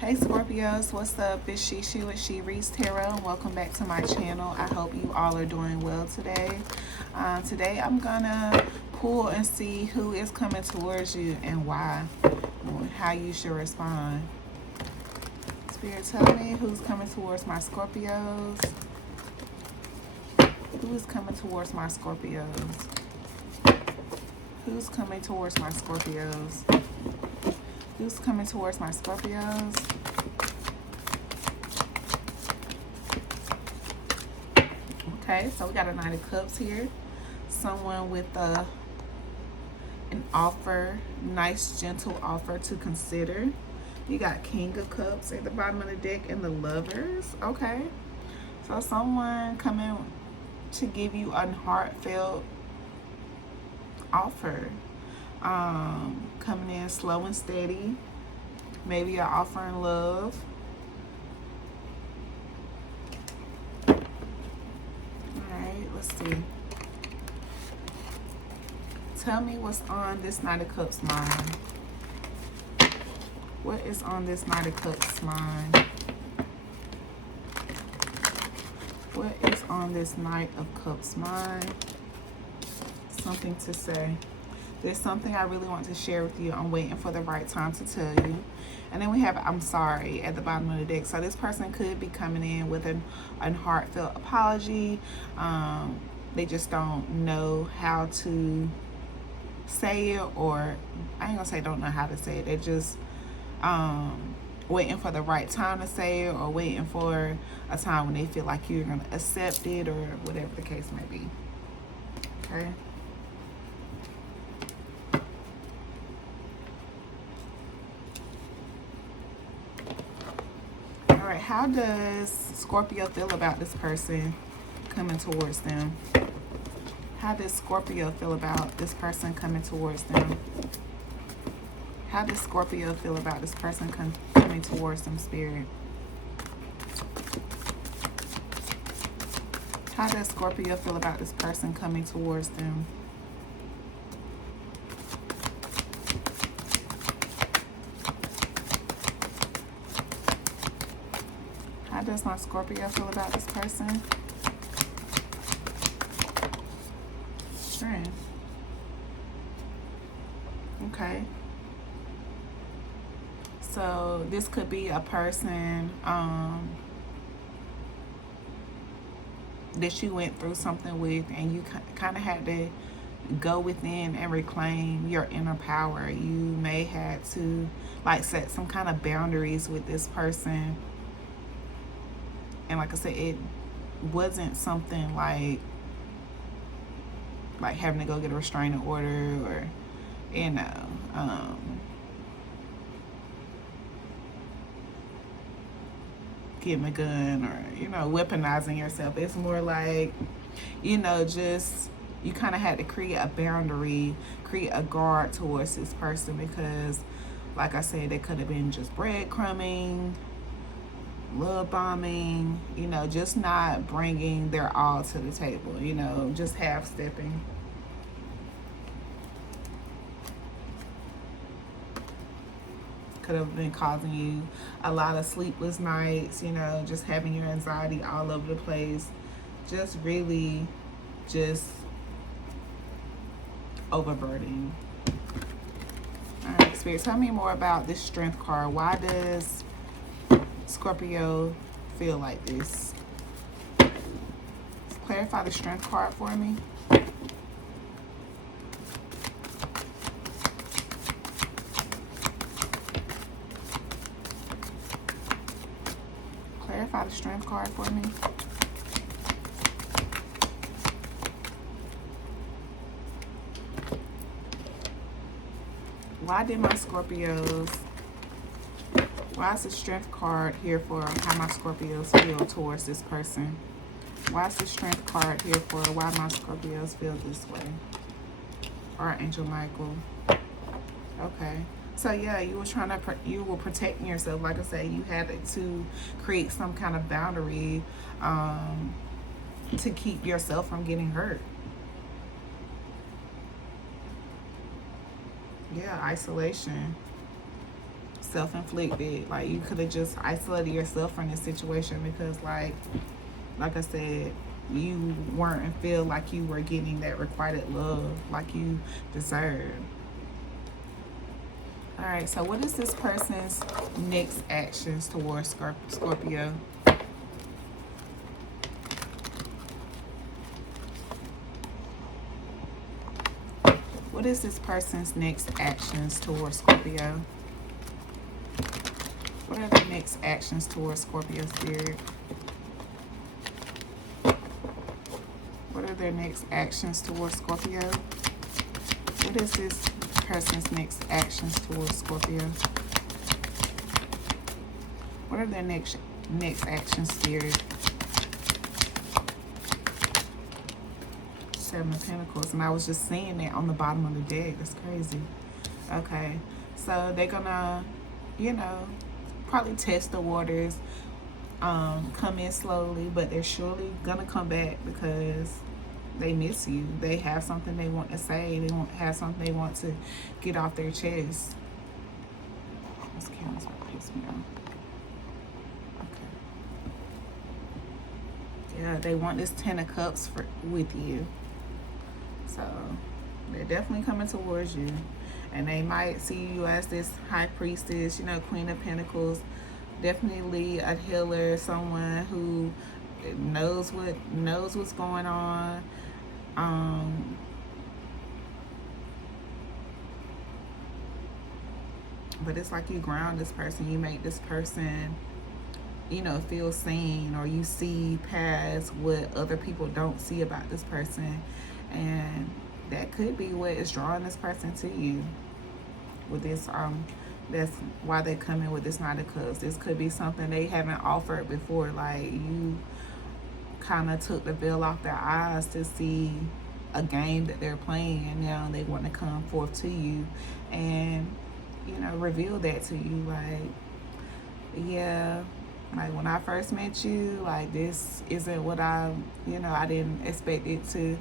Hey Scorpios, what's up? It's Shishi with She Reads Tarot, and welcome back to my channel. I hope you all are doing well today. Today I'm gonna pull and see who is coming towards you and why, how you should respond. Spirit, tell me who's coming towards my Scorpios. Who is coming towards my Scorpios? Who's coming towards my Scorpios? Who's coming towards my Scorpios? Okay, so we got a Knight of Cups here. Someone with an offer, nice, gentle offer to consider. You got King of Cups at the bottom of the deck and the Lovers. Okay, so someone coming to give you a heartfelt offer. Coming in slow and steady. Maybe you're offering love. Alright, let's see. Tell me what's on this Knight of Cups mind. What is on this Knight of Cups mind? What is on this Knight of Cups mind? Something to say. There's something I really want to share with you. I'm waiting for the right time to tell you. And then we have I'm sorry at the bottom of the deck. So this person could be coming in with an heartfelt apology. They just don't know how to say it, or I ain't gonna say don't know how to say it. They're just waiting for the right time to say it, or waiting for a time when they feel like you're gonna accept it, or whatever the case may be. Okay. How does Scorpio feel about this person coming towards them? How does Scorpio feel about this person coming towards them? How does Scorpio feel about this person coming towards them, Spirit? How does Scorpio feel about this person coming towards them? How does my Scorpio feel about this person? Strength. Okay. So this could be a person that you went through something with, and you kind of had to go within and reclaim your inner power. You may have to like set some kind of boundaries with this person. And like I said, it wasn't something like having to go get a restraining order, or, you know, getting a gun, or, you know, weaponizing yourself. It's more like, you know, just you kind of had to create a boundary, create a guard towards this person, because like I said, it could have been just breadcrumbing, love bombing, you know, just not bringing their all to the table, you know, just half stepping. Could have been causing you a lot of sleepless nights, you know, just having your anxiety all over the place, just really just overburdening. All right, Spirit, tell me more about this Strength card. Why does Scorpio feel like this? Clarify the Strength card for me. Clarify the Strength card for me. Why did my Scorpios, why is the Strength card here for how my Scorpios feel towards this person? Why is the Strength card here for why my Scorpios feel this way? Archangel Michael. Okay. So yeah, you were protecting yourself. Like I said, you had to create some kind of boundary to keep yourself from getting hurt. Yeah, isolation. self-inflicted. Like, you could have just isolated yourself from this situation because, like I said, you weren't and feel like you were getting that requited love like you deserve. All right, so what is this person's next actions towards Scorpio? What is this person's next actions towards Scorpio? What are the next actions towards Scorpio spirit? What are their next actions towards Scorpio? What is this person's next actions towards Scorpio? What are their next actions, spirit? Seven of Pentacles, and I was just seeing that on the bottom of the deck. That's crazy. Okay, so they're gonna, you know, probably test the waters, come in slowly, but they're surely gonna come back because they miss you. They have something they want to say. They have something they want to get off their chest. This camera's about to piss me off. Okay. Yeah, they want this 10 of Cups with you. So they're definitely coming towards you. And they might see you as this high priestess, you know, Queen of Pentacles. Definitely a healer, someone who knows what's going on. But it's like you ground this person. You make this person, you know, feel seen, or you see past what other people don't see about this person. And that could be what is drawing this person to you with this. That's why they come in with this Knight of Cups. This could be something they haven't offered before. Like, you kind of took the veil off their eyes to see a game that they're playing, and now they want to come forth to you and, you know, reveal that to you. Like, yeah, like when I first met you, like, this isn't what I didn't expect it to.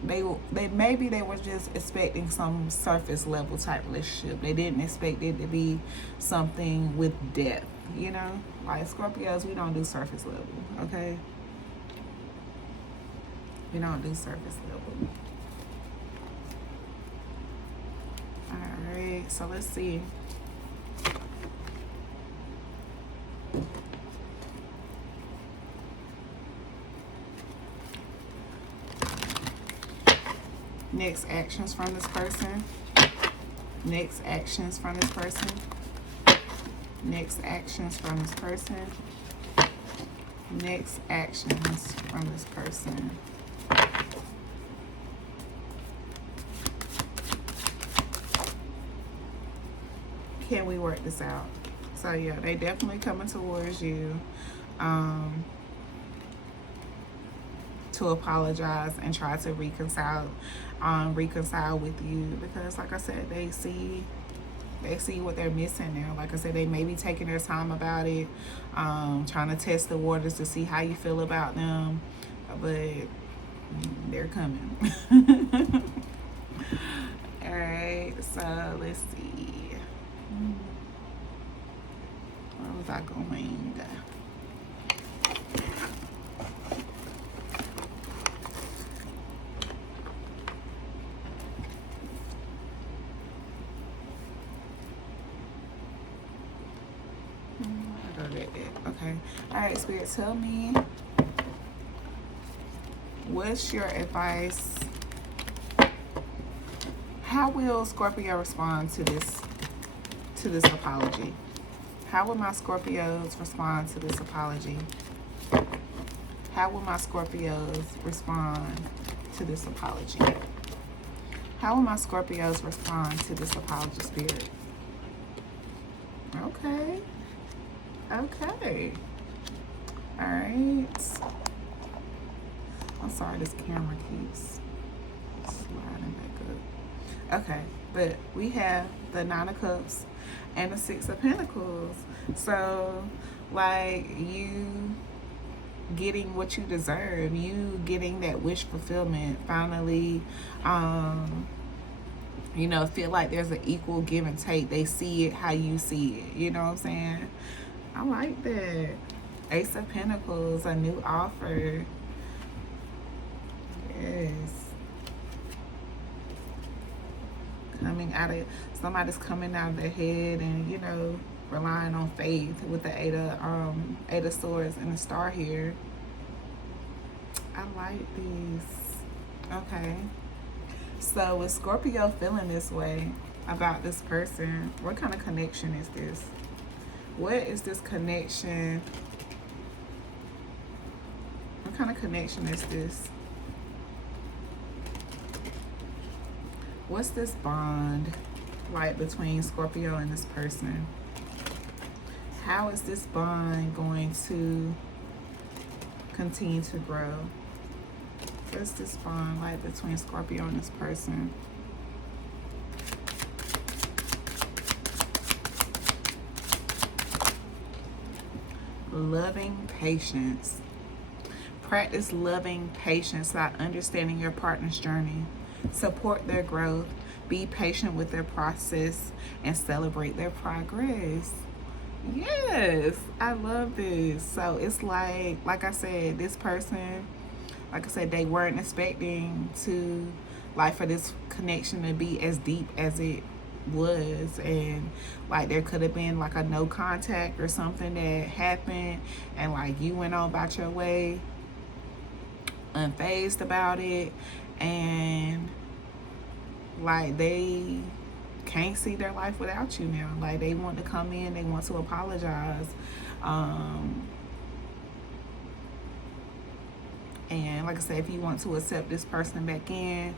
Maybe they were just expecting some surface level type relationship. They didn't expect it to be something with depth, you know? Like, Scorpios, we don't do surface level, okay? We don't do surface level. Alright, so let's see. Next actions from this person. Next actions from this person. Next actions from this person. Next actions from this person. Can we work this out? So yeah, they definitely coming towards you to apologize and try to reconcile with you, because like I said, they see what they're missing now. Like I said, they may be taking their time about it, trying to test the waters to see how you feel about them, but they're coming. All right, so let's see. Where was I going? Okay. All right, Spirit, tell me, what's your advice? How will Scorpio respond to this apology? How will my Scorpios respond to this apology? How will my Scorpios respond to this apology? How will my Scorpios respond to this apology, Spirit? Okay. Okay. All right. I'm sorry, this camera keeps sliding back up. Okay, but we have the Nine of Cups and the Six of Pentacles. So, like, you getting what you deserve, you getting that wish fulfillment, finally You know, feel like there's an equal give and take. They see it how you see it. You know what I'm saying? I like that. Ace of Pentacles, a new offer. Yes. Coming out of, somebody's coming out of their head and, you know, relying on faith with the Eight of Swords and the Star here. I like these. Okay. So with Scorpio feeling this way about this person, what kind of connection is this? What is this connection? What kind of connection is this? What's this bond like between Scorpio and this person? How is this bond going to continue to grow? What's this bond like between Scorpio and this person? Loving patience. Practice loving patience by understanding your partner's journey. Support their growth. Be patient with their process and celebrate their progress. Yes, I love this. So it's like I said, this person, like I said, they weren't expecting to, like, for this connection to be as deep as it was, and like there could have been like a no contact or something that happened, and like you went on about your way unfazed about it, and like they can't see their life without you now. Like they want to come in, they want to apologize, and like I said, if you want to accept this person back in,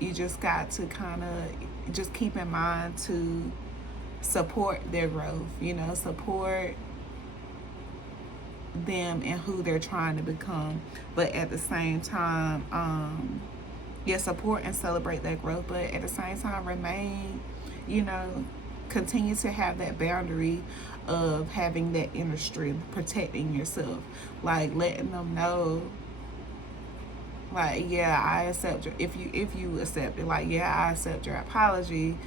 you just got to kind of just keep in mind to support their growth, you know, support them and who they're trying to become, but at the same time, yeah, support and celebrate that growth, but at the same time remain, you know, continue to have that boundary of having that inner strength, protecting yourself, like letting them know, like, yeah, I accept your, if you accept it, like, yeah, I accept your apology,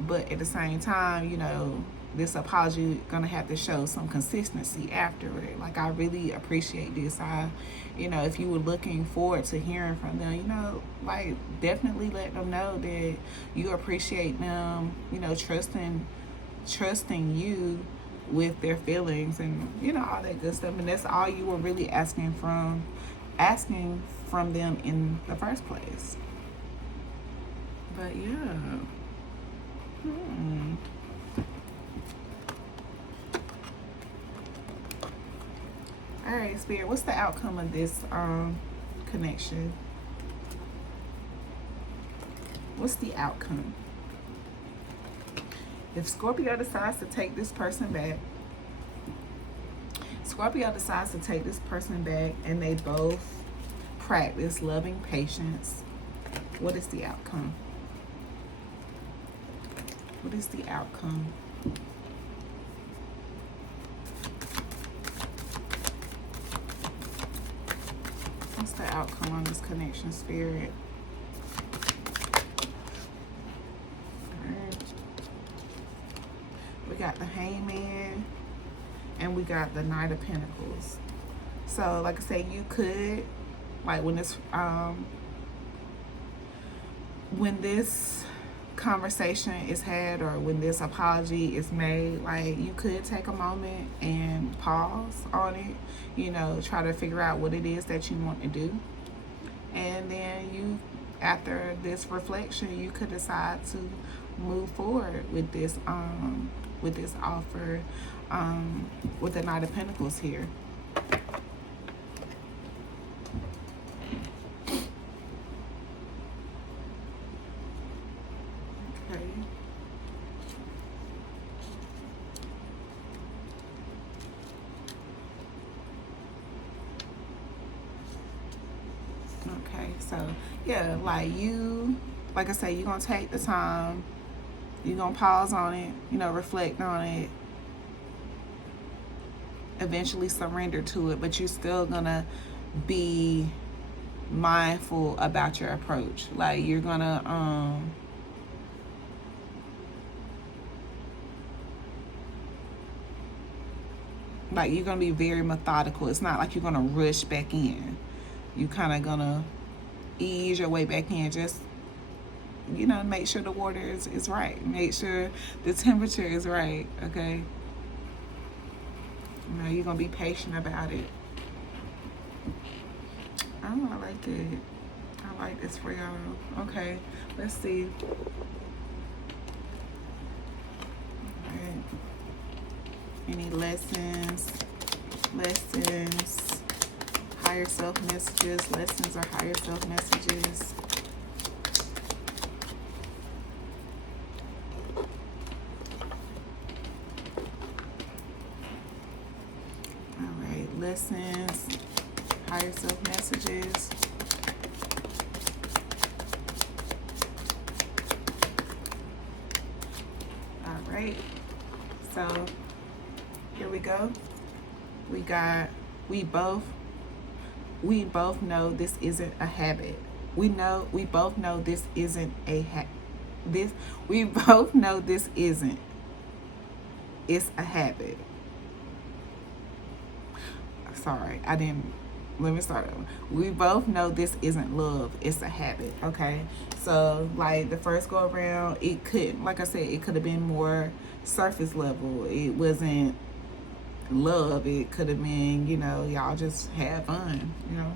but at the same time, you know, this apology gonna have to show some consistency after it. Like, I really appreciate this. You know, if you were looking forward to hearing from them, you know, like, definitely let them know that you appreciate them, you know, trusting you with their feelings and, you know, all that good stuff. And that's all you were really asking from them in the first place. But yeah. All right, Spirit, what's the outcome of this connection? What's the outcome? If Scorpio decides to take this person back, and they both practice loving patience, what is the outcome? What is the outcome? What's the outcome on this connection, Spirit? Alright. We got the Hangman and we got the Knight of Pentacles. So, like I said, you could, like, when this conversation is had, or when this apology is made, like, you could take a moment and pause on it, you know, try to figure out what it is that you want to do, and then you, after this reflection, you could decide to move forward with this offer, with the Knight of Pentacles here. Okay, so yeah, like I say, you're gonna take the time, you're gonna pause on it, you know, reflect on it, eventually surrender to it, but you're still gonna be mindful about your approach. Like, you're gonna like, you're gonna be very methodical. It's not like you're gonna rush back in. You kind of gonna ease your way back in. Just, you know, make sure the water is right. Make sure the temperature is right, okay? You know, you're gonna be patient about it. Oh, I like it. I like this for y'all. Okay, let's see. All right. Any lessons, higher self messages, lessons or higher self messages. All right, lessons, higher self messages. All right, so here we go. We both know this isn't a habit. We both know this isn't a we both know this isn't. It's a habit. Sorry, let me start over. We both know this isn't love, it's a habit, okay? So, like, the first go around, it could, like I said, it could have been more surface level. It wasn't love. It could have been, you know, y'all just had fun, you know.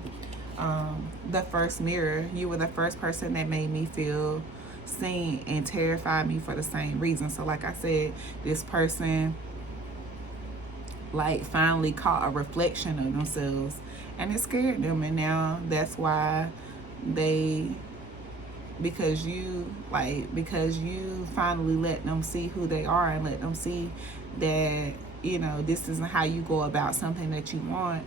The first mirror, you were the first person that made me feel seen and terrified me for the same reason. So, like I said, this person, like, finally caught a reflection of themselves, and it scared them. And now that's why because you finally let them see who they are and let them see that, you know, this isn't how you go about something that you want.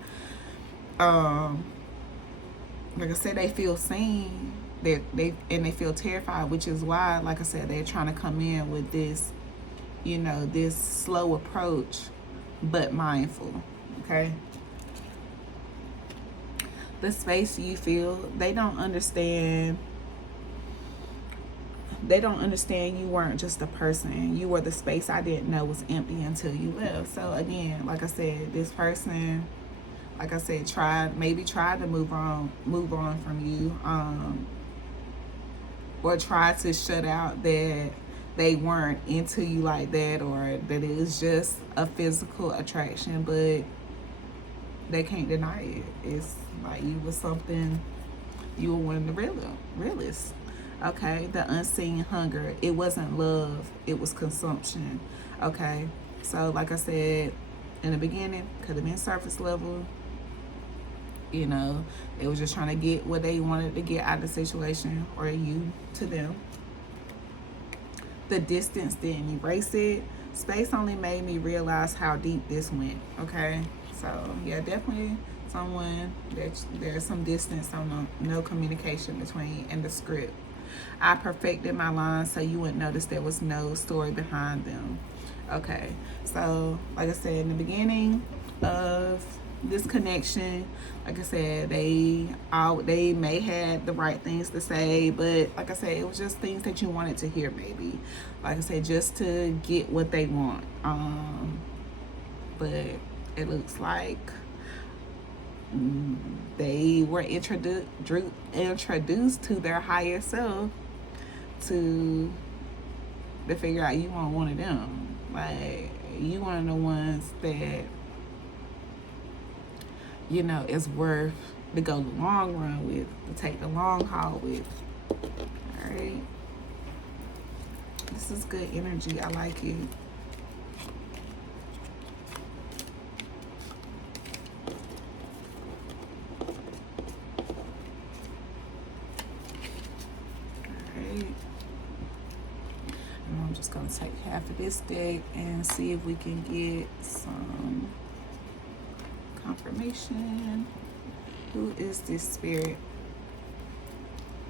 Like I said, they feel seen, they feel terrified, which is why, like I said, they're trying to come in with this, you know, this slow approach, but mindful, okay? The space you feel, they don't understand you weren't just a person. You were the space I didn't know was empty until you left. So again, like I said, this person, like I said, tried to move on from you, or tried to shut out that they weren't into you like that, or that it was just a physical attraction, but they can't deny it. It's like you were one of the realists. Okay, the unseen hunger. It wasn't love, it was consumption. Okay, so like I said in the beginning, could have been surface level. You know, they were just trying to get what they wanted to get out of the situation, or you to them. The distance didn't erase it. Space only made me realize how deep this went. Okay, so yeah, definitely someone that there's some distance, no communication between, and the script. I perfected my lines so you wouldn't notice there was no story behind them. Okay, so like I said in the beginning of this connection, like I said, they may have the right things to say, but like I said, it was just things that you wanted to hear, maybe, like I said, just to get what they want. But it looks like they were introduced to their higher self to figure out you want one of them. Like, you one of the ones that, you know, is worth to go the long run with, to take the long haul with. All right, this is good energy. I like it. I'm just going to take half of this deck and see if we can get some confirmation. Who is this spirit?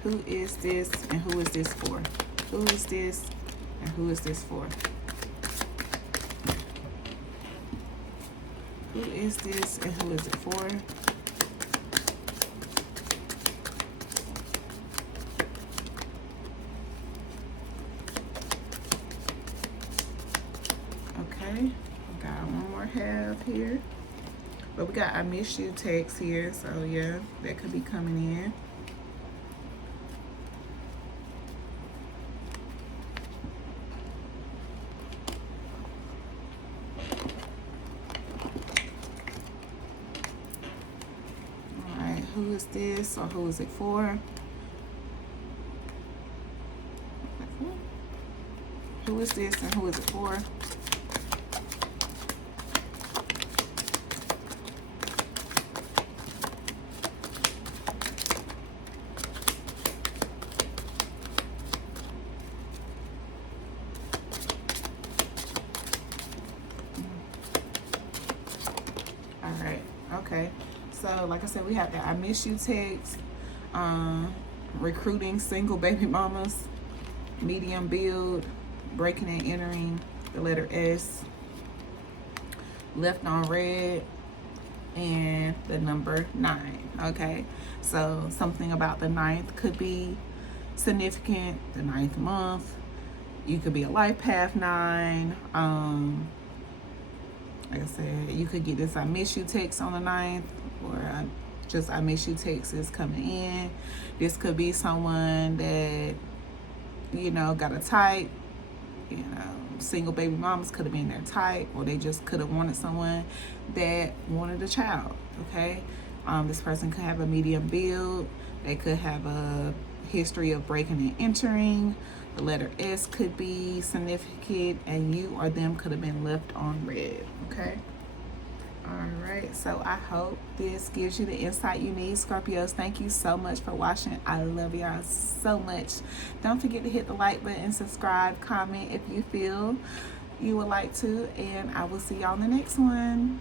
Who is this and who is this for? Who is this and who is this for? Who is this and who is it for? Okay, got one more half here. But we got I miss you text here, so yeah, that could be coming in. Alright, who is this or who is it for? Who is this and who is it for? Alright, okay. So like I said, we have the I miss you text, recruiting single baby mamas, medium build, breaking and entering, the letter S, left on red, and the number 9. Okay, so something about the 9th could be significant, the 9th month. You could be a life path 9. Like I said, you could get this I miss you text on the 9th, or just I miss you text is coming in. This could be someone that, you know, got a type. You know, single baby mamas could have been their type, or they just could have wanted someone that wanted a child. Okay, this person could have a medium build. They could have a history of breaking and entering. The letter S could be significant, and you or them could have been left on red. Okay. All right, so I hope this gives you the insight you need, Scorpios. Thank you so much for watching. I love y'all so much. Don't forget to hit the like button, subscribe, comment if you feel you would like to, and I will see y'all in the next one.